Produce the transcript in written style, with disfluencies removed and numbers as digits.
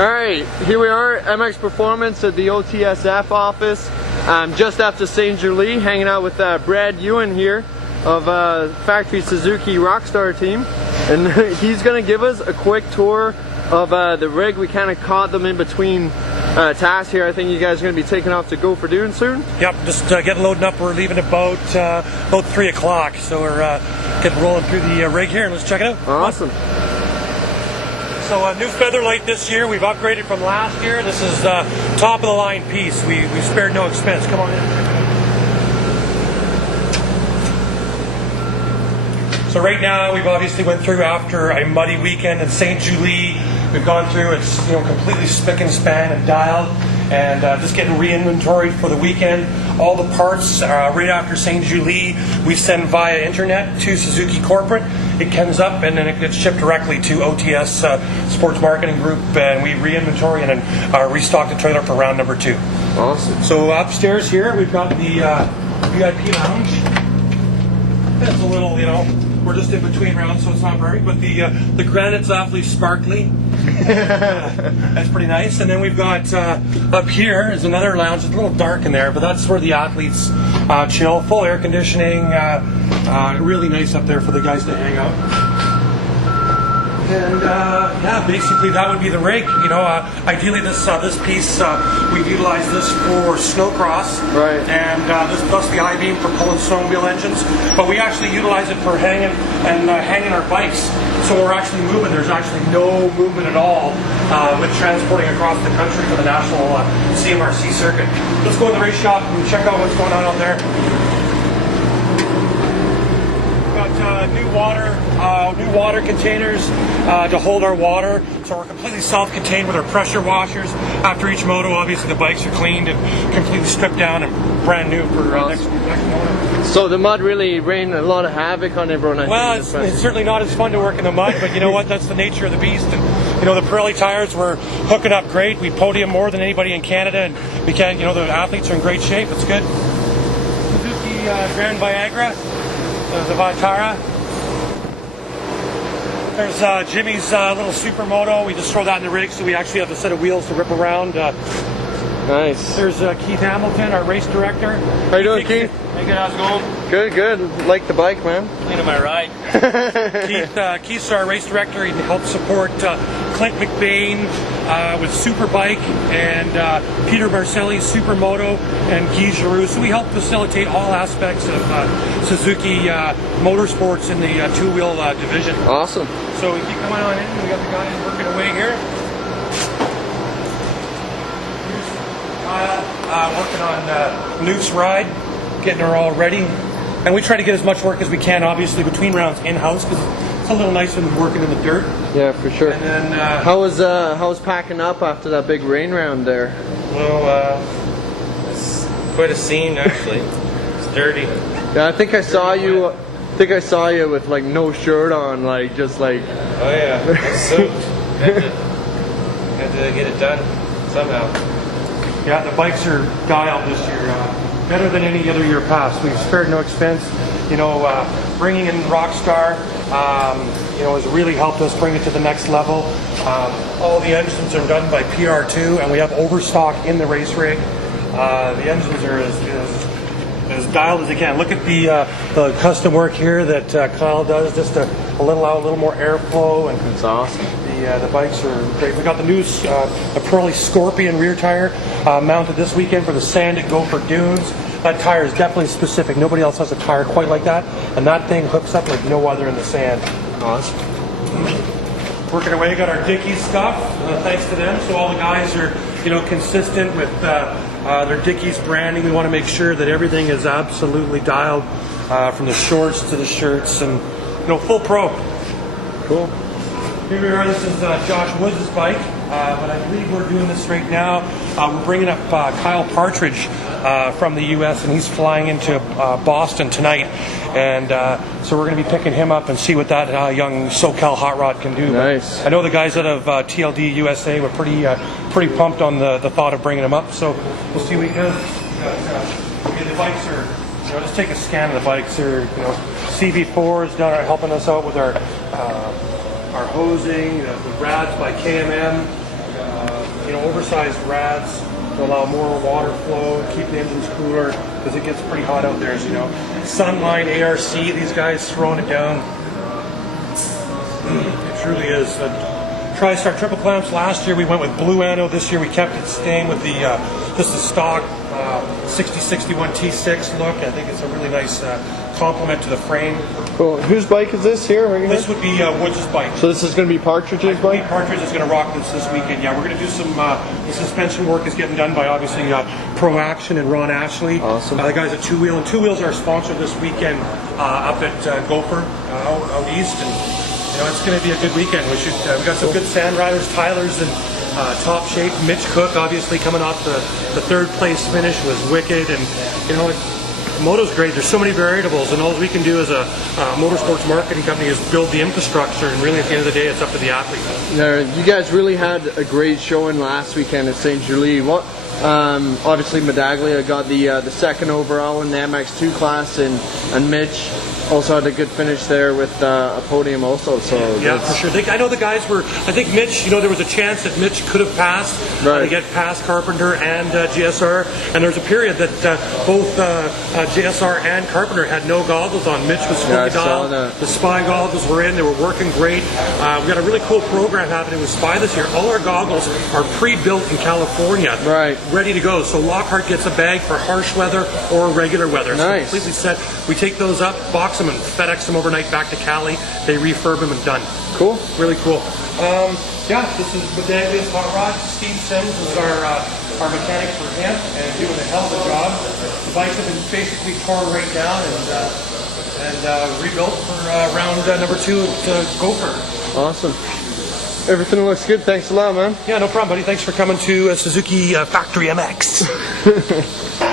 Alright, here we are, MX Performance at the OTSF office. Just after St. Julie, hanging out with Brad Ewan here of Factory Suzuki Rockstar team. And he's going to give us a quick tour of the rig. We kind of caught them in between tasks here. I think you guys are going to be taking off to go for Dune soon? Yep, just getting loading up. We're leaving about 3 o'clock. So we're getting rolling through the rig here, and let's check it out. Awesome. So a new feather light this year. We've upgraded from last year. This is top of the line piece. We spared no expense. Come on in. So right now we've obviously went through after a muddy weekend in St. Julie. We've gone through, it's completely spick and span and dialed, and just getting re-inventoried for the weekend. All the parts right after St. Julie we send via internet to Suzuki Corporate. It comes up and then it gets shipped directly to OTS Sports Marketing Group, and we re-inventory and then restock the trailer for round number 2. Awesome. So upstairs here we've got the VIP lounge. It's a little, we're just in between rounds, so it's not very, but the granite's awfully sparkly. That's pretty nice. And then we've got up here is another lounge. It's a little dark in there, but that's where the athletes chill. Full air conditioning. Really nice up there for the guys to hang out. And yeah, basically that would be the rig. Ideally this piece we've utilized this for snowcross, right? And this plus the I-beam for pulling snowmobile engines. But we actually utilize it for hanging our bikes. So we're actually moving. There's actually no movement at all with transporting across the country for the national CMRC circuit. Let's go in the race shop and check out what's going on out there. New water containers to hold our water, so we're completely self-contained with our pressure washers. After each moto, obviously the bikes are cleaned and completely stripped down and brand new for next moto. So the mud really rained a lot of havoc on everyone. Well, it's certainly not as fun to work in the mud, but you know what? That's the nature of the beast. And the Pirelli tires were hooking up great. We podium more than anybody in Canada, and we can. The athletes are in great shape. It's good. Suzuki Grand Viagra. The Vitara. There's Jimmy's little supermoto. We just throw that in the rig, so we actually have a set of wheels to rip around. Nice. There's Keith Hamilton, our race director. How you doing, Keith? Hey, good. How's it going? Good. Like the bike, man. Cleaning my ride. Keith's our race director. He helps support Clint McBain with Superbike, and Peter Marcelli, Supermoto, and Guy Giroux. So we help facilitate all aspects of Suzuki motorsports in the two-wheel division. Awesome. So we keep coming on in. We got the guys working away here. Working on Newt's ride, getting her all ready. And we try to get as much work as we can, obviously, between rounds in-house, because it's a little nicer than working in the dirt. Yeah, for sure. And then, how was packing up after that big rain round there? Well, it's quite a scene, actually. It's dirty. Yeah, I think I saw you. With like no shirt on, just like. Oh yeah, I'm soaked. Had to get it done somehow. Yeah, the bikes are dialed this year, better than any other year past. We've spared no expense. Bringing in Rockstar, has really helped us bring it to the next level. All the engines are done by PR2, and we have overstock in the race rig. The engines are as dialed as they can. Look at the custom work here that Kyle does, just a little more airflow, and it's awesome. The bikes are great. We got the new Pirelli Scorpion rear tire mounted this weekend for the sand at Go for Dunes. That tire is definitely specific. Nobody else has a tire quite like that, and that thing hooks up like no other in the sand. Awesome. Working away, got our Dickies stuff, thanks to them. So all the guys are, consistent with their Dickies branding. We want to make sure that everything is absolutely dialed from the shorts to the shirts, and full pro. Cool. Here we are. This is Josh Woods' bike, but I believe we're doing this right now. We're bringing up Kyle Partridge from the U.S., and he's flying into Boston tonight, and so we're going to be picking him up and see what that young SoCal hot rod can do. Nice. But I know the guys out of TLD USA were pretty pumped on the thought of bringing him up, so we'll see what he does. The bikes are. Just take a scan of the bikes. They're, CV4 is done helping us out with our hosing, the rads by KMM. oversized rads to allow more water flow, keep the engines cooler, because it gets pretty hot out there, as you know. Sunline ARC, these guys throwing it down. It truly is. TriStar triple clamps last year we went with blue anode. This year we kept it staying with the just the stock 6061 T6 look. I think it's a really nice complement to the frame. Cool. Whose bike is this here? Right This would be Woods' bike. So this is going to be Partridge's bike? Partridge is going to rock this weekend. Yeah, we're going to do some the suspension work is getting done by obviously Pro Action and Ron Ashley. Awesome. The guys at Two Wheel, and Two Wheel's our sponsor this weekend up at Gopher out east, and it's going to be a good weekend. We got some good sand riders. Tyler's in top shape. Mitch Cook obviously coming off the third place finish was wicked, and Moto's great. There's so many variables, and all we can do as a motorsports marketing company is build the infrastructure, and really at the end of the day it's up to the athlete. You guys really had a great showing last weekend at St. Julie. What obviously Medaglia got the second overall in the MX2 class, and Mitch also had a good finish there with a podium also. So yeah, for sure. I know the guys were. I think Mitch. There was a chance that Mitch could have passed to get past Carpenter and GSR, and there's a period that both GSR and Carpenter had no goggles on. Mitch was fully dialed. The Spy goggles were in. They were working great. We got a really cool program happening with Spy this year. All our goggles are pre-built in California, ready to go. So Lockhart gets a bag for harsh weather or regular weather. Nice. So completely set. We take those up, box them, and FedEx them overnight back to Cali. They refurb them and done. Cool. Really cool. This is Medaglia's hot rod. Steve Sims is our mechanic for him and doing a hell of a job. The bikes have been basically torn right down and rebuilt for round number 2 at Gopher. Awesome. Everything looks good. Thanks a lot, man. Yeah, no problem, buddy. Thanks for coming to Suzuki Factory MX.